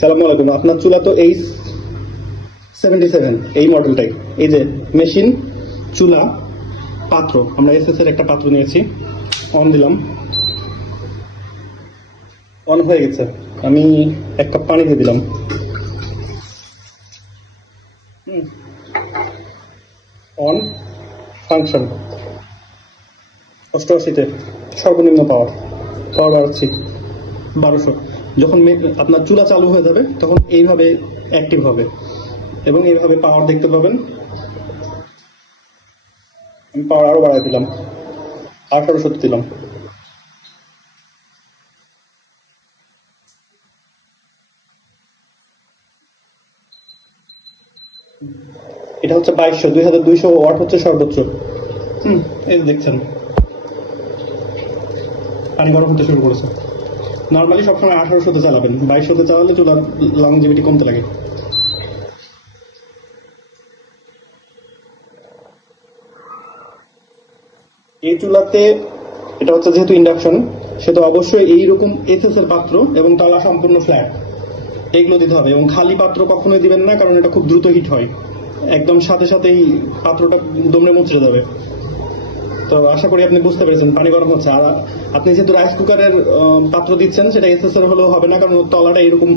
সালামু আলাইকুম। আপনার চুলা তো H77 এই মডেলটাই। এই যে মেশিন, চুলা, পাত্র, আমরা এসএস এর একটা পাত্র নিয়েছি। অন দিলাম, অন হয়ে গেছে। আমি 1 কাপ পানি দিয়ে দিলাম। অন, ফাংশন 88-তে সর্বনিম্ন পাওয়ার বাড়াচ্ছি 1200। যখন আপনার চুলা চালু হয়ে যাবে তখন এইভাবে অ্যাক্টিভ হবে এবং এইভাবে পাওয়ার দেখতে পাবেন। আমি পাওয়ার আরো বাড়াই দিলাম, 1800 দিলাম। এটা হচ্ছে 2200 ওয়াট হচ্ছে সর্বোচ্চ। এই দেখছেন পানি গরম হতে শুরু করেছে। নর্মালি সবসময় 1800-তে চালাবেন, 2200-তে চালালে চুলার লংজিভিটি কমতে লাগে। এই চুলাতে এটা হচ্ছে যেহেতু ইন্ডাকশন, সেটা অবশ্যই এইরকম এসএস এর পাত্র এবং তালা সম্পূর্ণ ফ্ল্যাট এগুলো দিতে হবে। এবং খালি পাত্র কখনোই দিবেন না, কারণ এটা খুব দ্রুত হিট হয়, একদম সাথে সাথেই পাত্রটা দমে মুচড়ে যাবে। তো আশা করি আপনি বুঝতে পেরেছেন পানি গরম হচ্ছে। আর আপনি যেহেতু রাইস কুকারের পাত্র দিচ্ছেন, সেটা এসএস এর হলেও হবে না, কারণ তলাটা এইরকম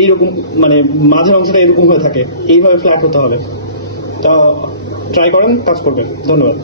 এইরকম মানে মাঝের অংশটা এরকম হয়ে থাকে, এইভাবে ফ্ল্যাট হতে হবে। তা ট্রাই করেন, কাজ করবে। ধন্যবাদ।